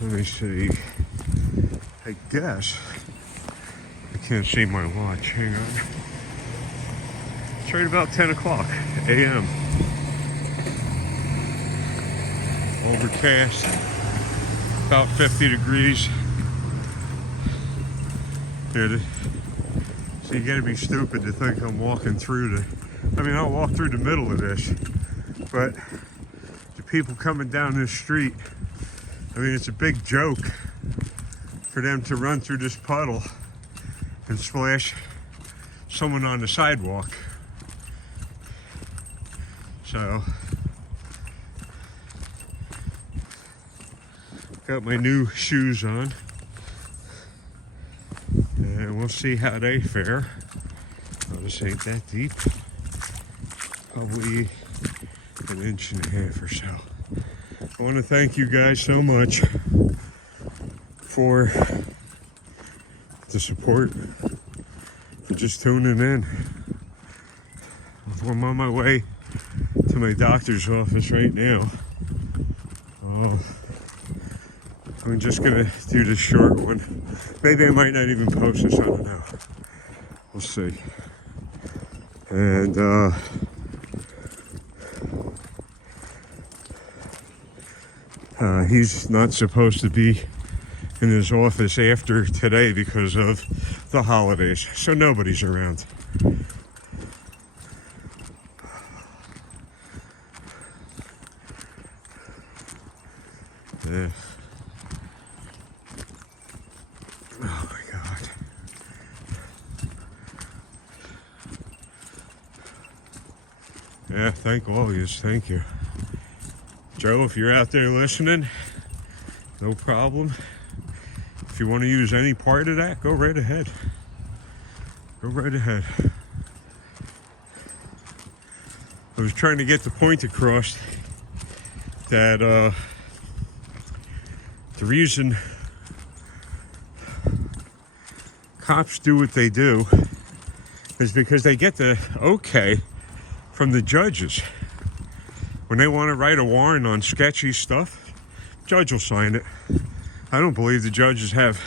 Let me see. I guess I can't see my watch. Hang on. It's right about 10 o'clock a.m. Overcast, about 50 degrees. Here, so you gotta be stupid to think I'm walking through I'll walk through the middle of this, but the people coming down this street, it's a big joke for them to run through this puddle and splash someone on the sidewalk. So, got my new shoes on, and we'll see how they fare. This ain't that deep, probably an inch and a half or so. I want to thank you guys so much for the support, for just tuning in. I'm on my way to my doctor's office right now. I'm just gonna do this short one. Maybe I might not even post this, I don't know. We'll see. And he's not supposed to be in his office after today because of the holidays, so nobody's around. Yeah. Oh my God. Yeah, thank all of you. Thank you. Joe, if you're out there listening, no problem. If you want to use any part of that, go right ahead. Go right ahead. I was trying to get the point across that the reason cops do what they do is because they get the okay from the judges. When they want to write a warrant on sketchy stuff, judge will sign it. I don't believe the judges have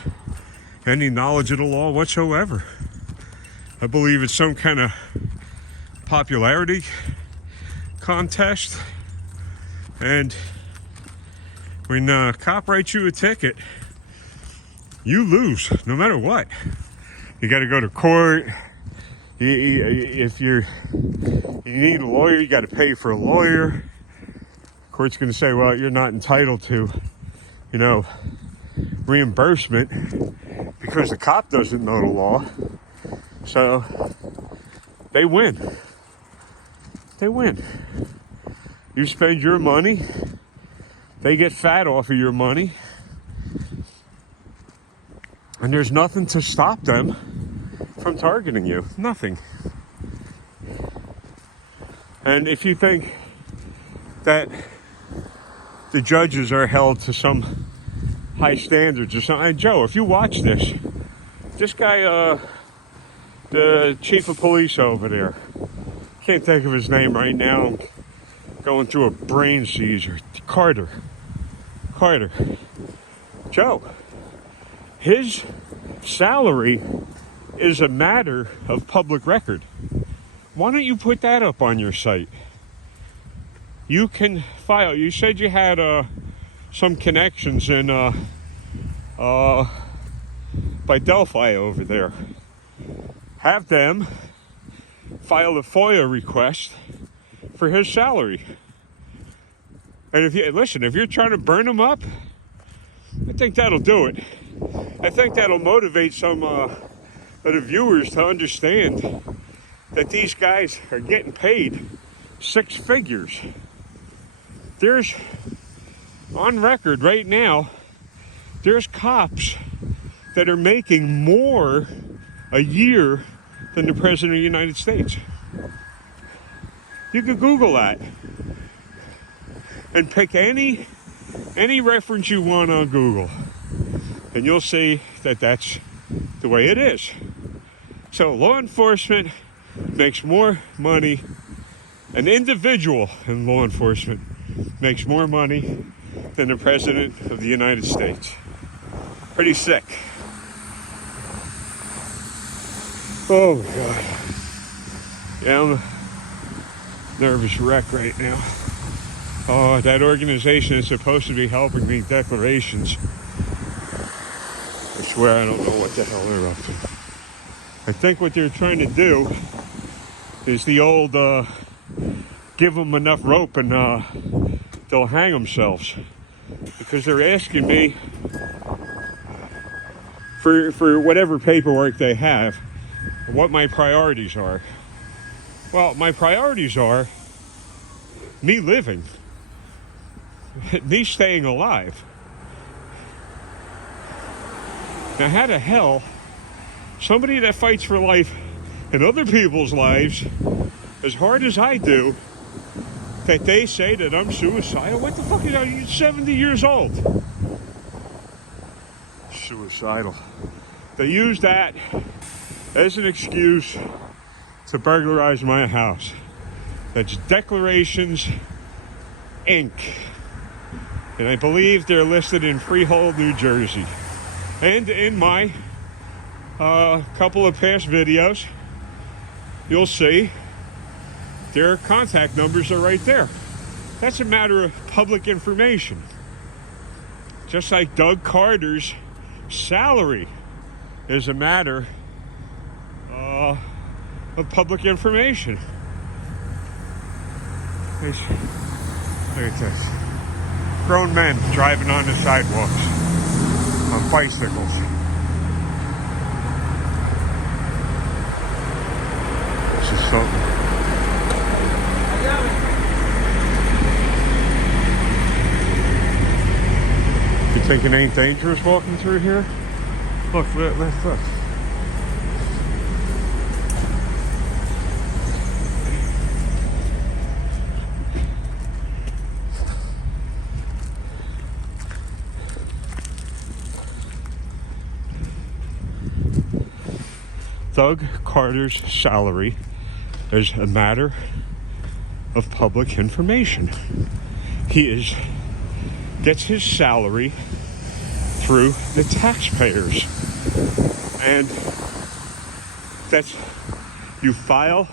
any knowledge of the law whatsoever. I believe it's some kind of popularity contest, and when a cop writes you a ticket, you lose no matter what. You got to go to court. If you need a lawyer, you got to pay for a lawyer. Court's going to say, well, you're not entitled to, reimbursement because the cop doesn't know the law. So they win. They win. You spend your money, they get fat off of your money, and there's nothing to stop them from targeting you. Nothing. And if you think that the judges are held to some high standards or something, and Joe, if you watch this guy, the chief of police over there, can't think of his name right now, I'm going through a brain seizure. Carter. Joe, his salary is a matter of public record. Why don't you put that up on your site? You can file. You said you had some connections in by Delphi over there. Have them file a FOIA request for his salary. And if you're trying to burn him up, I think that'll do it. I think that'll motivate some of the viewers to understand that these guys are getting paid six figures. There's, on record right now, there's cops that are making more a year than the President of the United States. You could Google that and pick any reference you want on Google, and you'll see that that's the way it is. So law enforcement makes more money. An individual in law enforcement makes more money than the President of the United States. Pretty sick. Oh, God. Yeah, I'm a nervous wreck right now. Oh, that organization is supposed to be helping me declarations. I swear I don't know what the hell they're up to. I think what they're trying to do is the old give them enough rope and they'll hang themselves. Because they're asking me for whatever paperwork they have, what my priorities are. Well, my priorities are me living, me staying alive. Now, how the hell somebody that fights for life and other people's lives as hard as I do, that they say that I'm suicidal? What the fuck is that? You're 70 years old. Suicidal. They use that as an excuse to burglarize my house. That's Declarations Inc. And I believe they're listed in Freehold, New Jersey. And in my couple of past videos, you'll see their contact numbers are right there. That's a matter of public information. Just like Doug Carter's salary is a matter of public information. Look at this. Grown men driving on the sidewalks on bicycles. This is something. You think it ain't dangerous walking through here? Look. Doug Carter's salary is a matter of public information. He gets his salary through the taxpayers. And that's, you file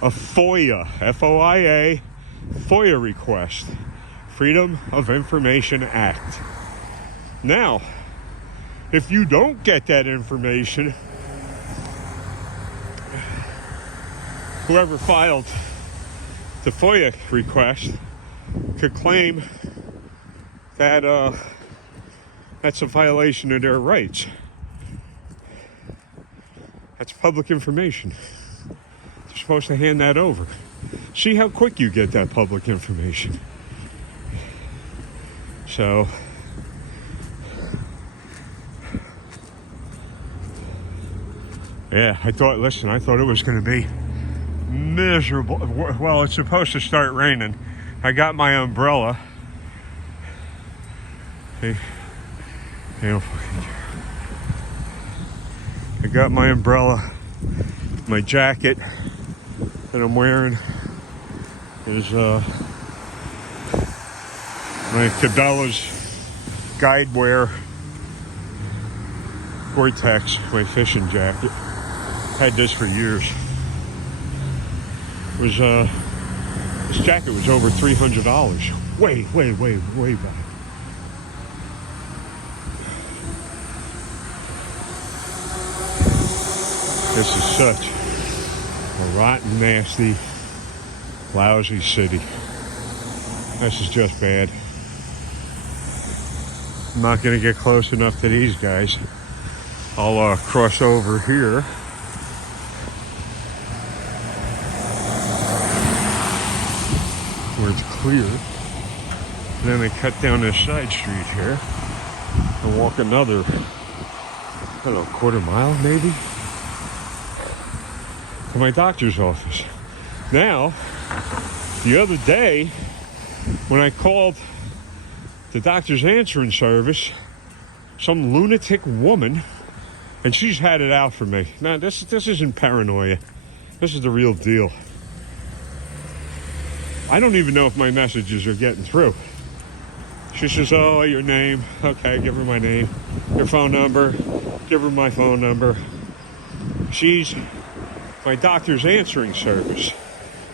a FOIA, F-O-I-A, FOIA request, Freedom of Information Act. Now, if you don't get that information, whoever filed the FOIA request could claim that that's a violation of their rights. That's public information. They're supposed to hand that over. See how quick you get that public information. So, yeah, I thought it was going to be miserable. Well, it's supposed to start raining. I got my umbrella. Hey, they don't fucking care. I got my umbrella. My jacket that I'm wearing is my Cabela's Guidewear Gore-Tex, my fishing jacket. Had this for years. This jacket was over $300. Way back. This is such a rotten, nasty, lousy city. This is just bad. I'm not going to get close enough to these guys. I'll cross over here. Where it's clear. And then I cut down this side street here and walk another, I don't know, quarter mile maybe, to my doctor's office. Now, the other day, when I called the doctor's answering service, some lunatic woman, and she's had it out for me. Now, this isn't paranoia. This is the real deal. I don't even know if my messages are getting through. She says, oh, your name. Okay, give her my name. Your phone number. Give her my phone number. She's my doctor's answering service.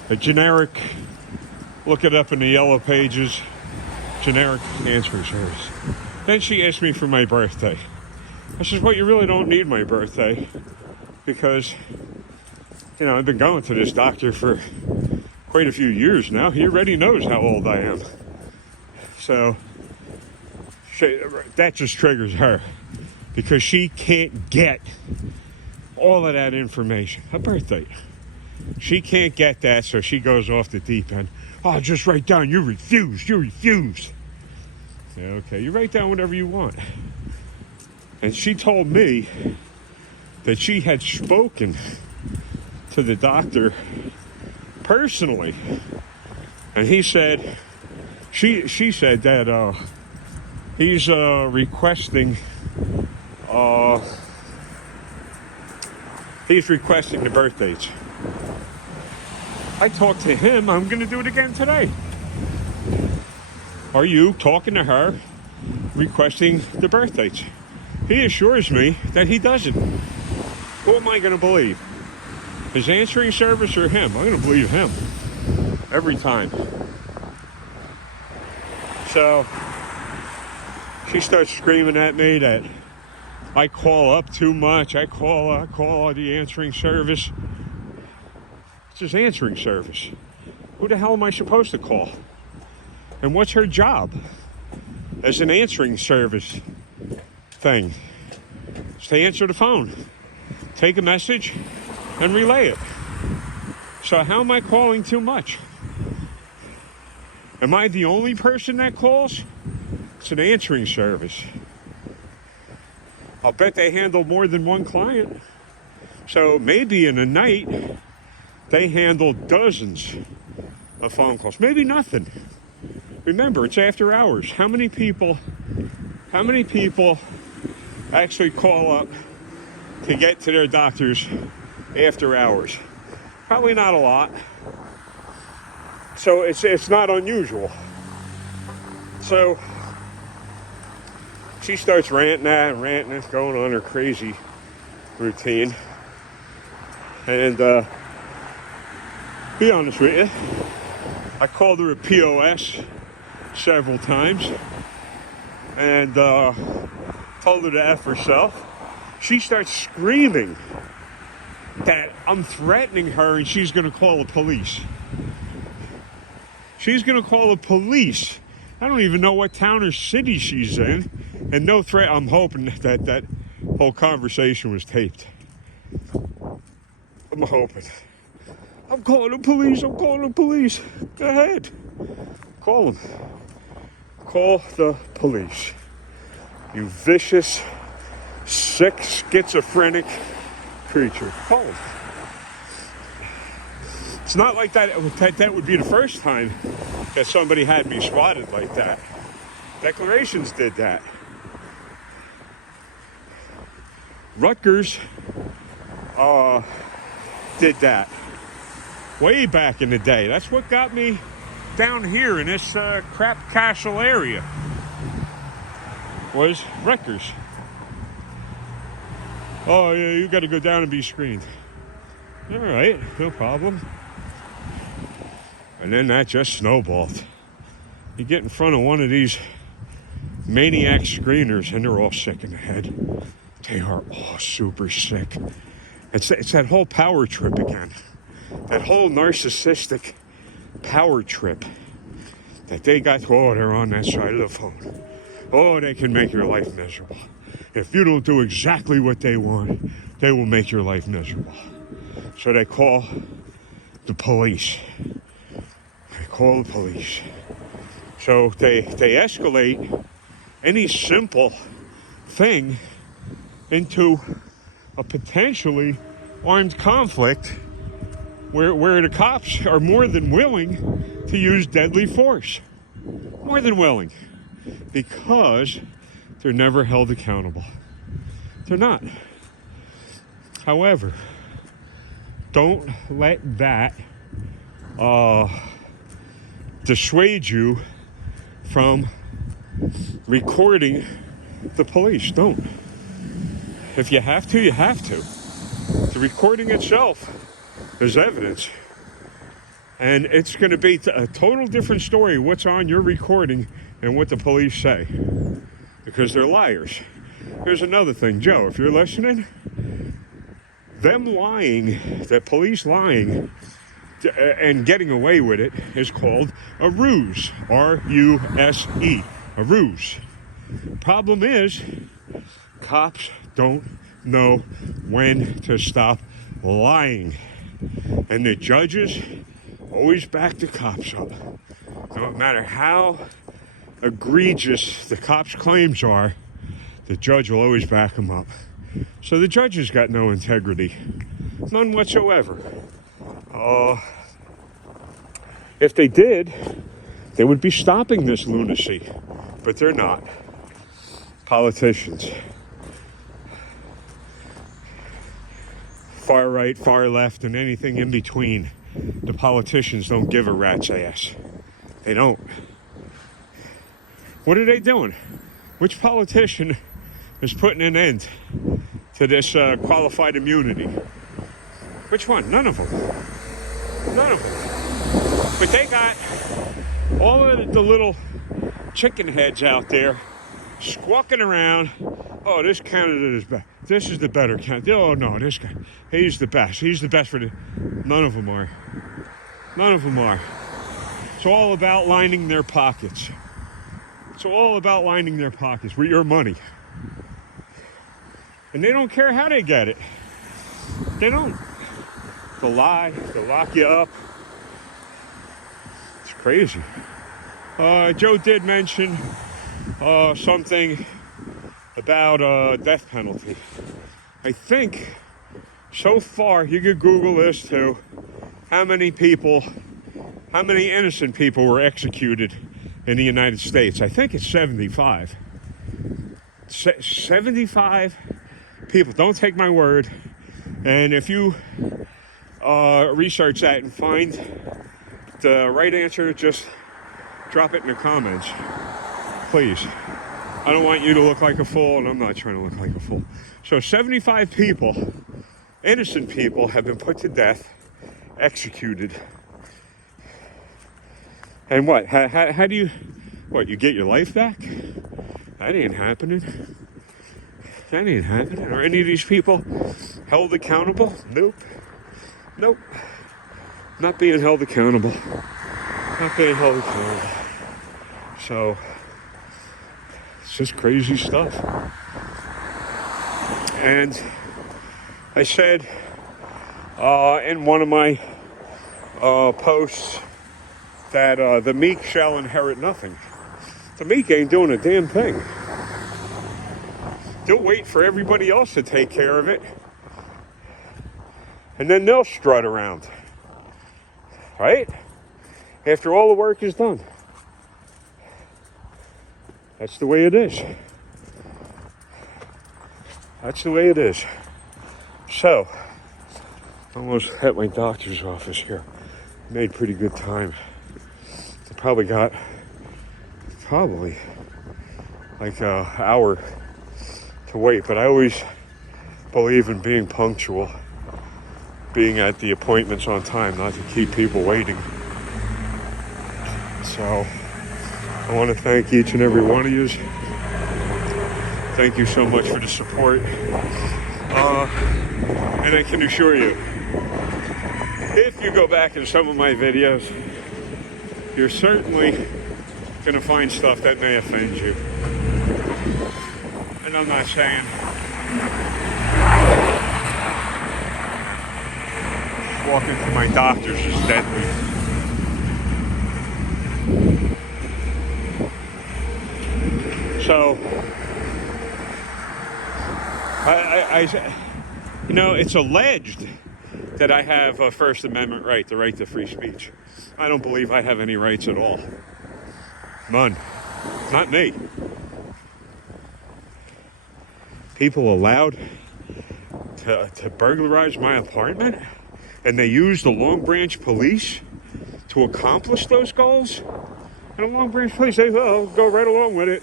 A generic, look it up in the yellow pages, generic answering service. Then she asked me for my birthday. I says, well, you really don't need my birthday because, I've been going to this doctor for quite a few years now. He already knows how old I am. So that just triggers her because she can't get all of that information. Her birthday. She can't get that, so she goes off the deep end. Oh, just write down, you refused. Yeah, okay, you write down whatever you want. And she told me that she had spoken to the doctor personally. And he said, she said that he's requesting the birth dates. I talked to him. I'm going to do it again today. Are you talking to her, requesting the birth dates? He assures me that he doesn't. Who am I going to believe? His answering service or him? I'm going to believe him every time. So she starts screaming at me that I call up too much. I call the answering service. It's his answering service. Who the hell am I supposed to call? And what's her job as an answering service thing? It's to answer the phone, take a message, and relay it. So how am I calling too much? Am I the only person that calls? It's an answering service. I'll bet they handle more than one client. So maybe in a night, they handle dozens of phone calls. Maybe nothing. Remember, it's after hours. How many people actually call up to get to their doctors after hours? Probably not a lot. So it's not unusual. So she starts ranting, going on her crazy routine. And be honest with you, I called her a POS several times and told her to F herself. She starts screaming that I'm threatening her and she's going to call the police. She's going to call the police. I don't even know what town or city she's in. And no threat. I'm hoping that whole conversation was taped. I'm hoping. I'm calling the police. Go ahead. Call them. Call the police. You vicious, sick, schizophrenic creature. Call them. It's not like that would be the first time that somebody had me swatted like that. Declarations did that. Rutgers did that way back in the day. That's what got me down here in this crap castle area, was Rutgers. Oh yeah, you got to go down and be screened. All right, no problem. And then that just snowballed. You get in front of one of these maniac screeners and they're all sick in the head. They are all super sick. It's that whole power trip again. That whole narcissistic power trip that they got. Oh, they're on that side of the phone. Oh, they can make your life miserable. If you don't do exactly what they want, they will make your life miserable. So they call the police. Call the police. So they escalate any simple thing into a potentially armed conflict where the cops are more than willing to use deadly force. More than willing. Because they're never held accountable. They're not. However, don't let that dissuade you from recording the police. Don't. If you have to, you have to. The recording itself is evidence. And it's going to be a total different story what's on your recording and what the police say. Because they're liars. Here's another thing, Joe, if you're listening, them lying, the police lying and getting away with it is called a ruse. R-U-S-E. A ruse. Problem is, cops don't know when to stop lying. And the judges always back the cops up. No matter how egregious the cops' claims are, the judge will always back them up. So the judges got no integrity. None whatsoever. If they did, they would be stopping this lunacy. But they're not. Politicians. Far right, far left, and anything in between. The politicians don't give a rat's ass. They don't. What are they doing? Which politician is putting an end to this qualified immunity? Which one? None of them. None of them. But they got all of the little chicken heads out there squawking around. Oh, this candidate is best. This is the better candidate. Oh, no, this guy. He's the best. He's the best for the... None of them are. None of them are. It's all about lining their pockets. It's all about lining their pockets with your money. And they don't care how they get it. They don't. They'll lie. They'll lock you up. It's crazy. Joe did mention something about death penalty. I think so far, you could Google this too, how many innocent people were executed in the United States. I think it's 75. 75 people. Don't take my word. And if you research that and find the right answer, just drop it in the comments. Please. I don't want you to look like a fool, and I'm not trying to look like a fool. So 75 people, innocent people, have been put to death, executed. And what? How do you... What, you get your life back? That ain't happening. That ain't happening. Are any of these people held accountable? Nope. Nope. Not being held accountable. Not being held accountable. So, it's just crazy stuff. And I said in one of my posts that the meek shall inherit nothing. The meek ain't doing a damn thing. They'll wait for everybody else to take care of it. And then they'll strut around. Right? After all the work is done. That's the way it is. That's the way it is. So, almost at my doctor's office here. Made pretty good time. I probably got like an hour to wait, but I always believe in being punctual, being at the appointments on time, not to keep people waiting. So I want to thank each and every one of you. Thank you so much for the support. And I can assure you, if you go back in some of my videos, you're certainly going to find stuff that may offend you. And I'm not saying walking to my doctor's is deadly. So, you know, it's alleged that I have a First Amendment right, the right to free speech. I don't believe I have any rights at all. None. Not me. People allowed to burglarize my apartment, and they use the Long Branch police to accomplish those goals? And a Long Branch police, they go right along with it.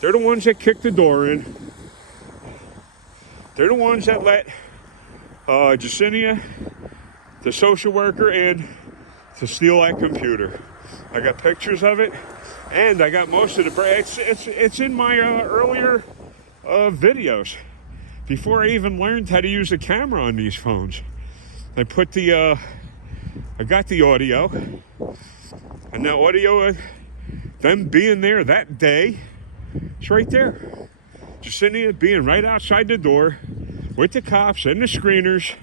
They're the ones that kicked the door in. They're the ones that let Jacinia, the social worker, in to steal that computer. I got pictures of it, and I got most of the. It's in my earlier videos. Before I even learned how to use a camera on these phones, I put I got the audio, and that audio, them being there that day, it's right there. Jacinia being right outside the door with the cops and the screeners.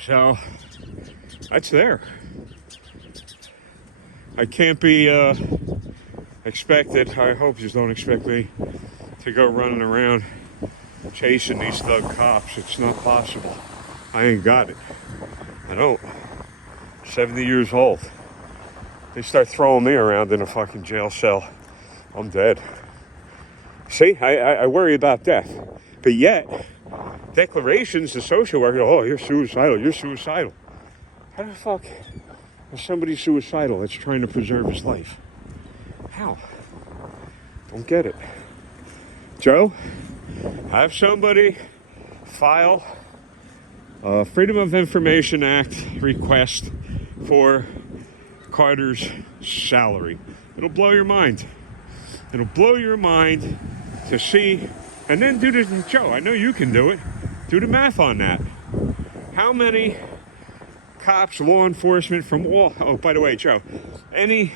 So that's there. I can't be expected. I hope you don't expect me to go running around chasing these thug cops. It's not possible. I ain't got it. I don't. 70 years old. They start throwing me around in a fucking jail cell, I'm dead. See, I worry about death. But yet, declarations, the social worker, oh, you're suicidal, you're suicidal. How the fuck is somebody suicidal that's trying to preserve his life? How? Don't get it. Joe, have somebody file a Freedom of Information Act request for Carter's salary. It'll blow your mind. It'll blow your mind to see, and then do this. Joe, I know you can do it. Do the math on that. How many cops, law enforcement from all, oh, by the way, Joe, any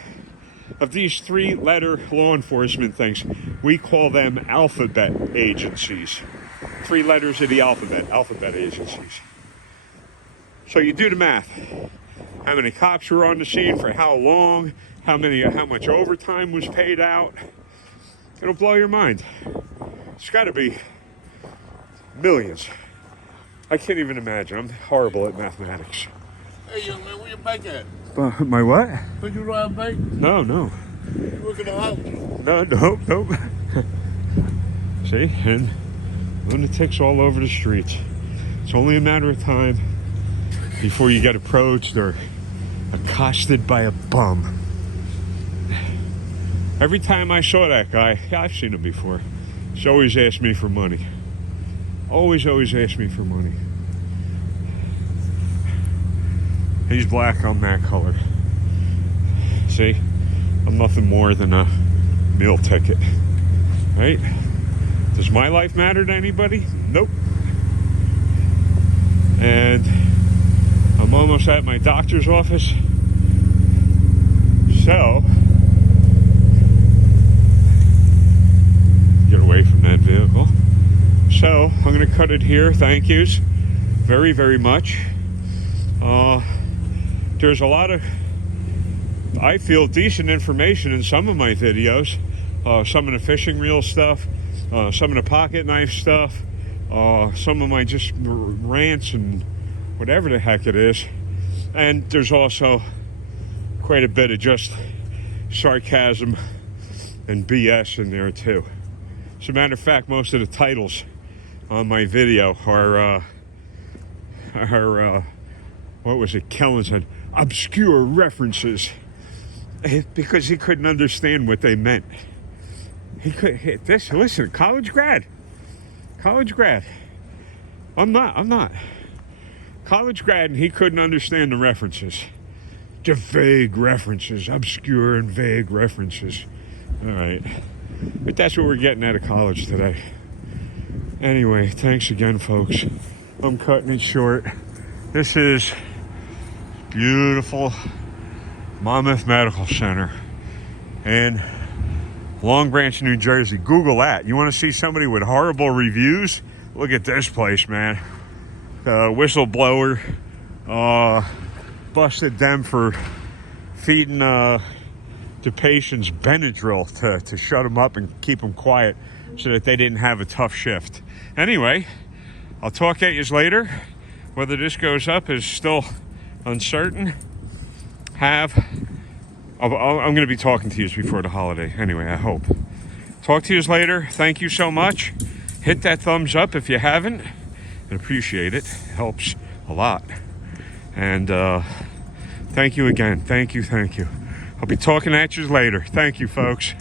of these 3-letter law enforcement things, we call them alphabet agencies. 3 letters of the alphabet agencies. So you do the math. How many cops were on the scene for how long? How much overtime was paid out? It'll blow your mind. It's got to be millions. I can't even imagine. I'm horrible at mathematics. Hey, young man, where your bike at? My what? But you ride a bike? No. You work in the house? Nope. See? And lunatics all over the streets. It's only a matter of time before you get approached or accosted by a bum. Every time I saw that guy, yeah, I've seen him before, he's always asked me for money. Always asked me for money. He's black, I'm that color. See? I'm nothing more than a meal ticket. Right? Does my life matter to anybody? Nope. And I'm almost at my doctor's office. So, get away from that vehicle. So, I'm going to cut it here. Thank yous very, very much. There's a lot of, I feel, decent information in some of my videos. Some of the fishing reel stuff, some of the pocket knife stuff, some of my just rants and whatever the heck it is. And there's also quite a bit of just sarcasm and BS in there too. As a matter of fact, most of the titles on my video are what was it? Kellen said, obscure references, because he couldn't understand what they meant. He could listen, college grad. I'm not. College grad, and he couldn't understand the references. The vague references, obscure and vague references. All right. But that's what we're getting out of college today. Anyway, thanks again, folks. I'm cutting it short. This is beautiful Monmouth Medical Center in Long Branch, New Jersey. Google that. You want to see somebody with horrible reviews? Look at this place, man. Whistleblower busted them for feeding the patients Benadryl to shut them up and keep them quiet so that they didn't have a tough shift. Anyway, I'll talk at you later. Whether this goes up is still uncertain. I'm going to be talking to you before the holiday. Anyway, I hope. Talk to you later. Thank you so much. Hit that thumbs up if you haven't. I appreciate it. It helps a lot. And thank you again. Thank you. I'll be talking at you later. Thank you, folks.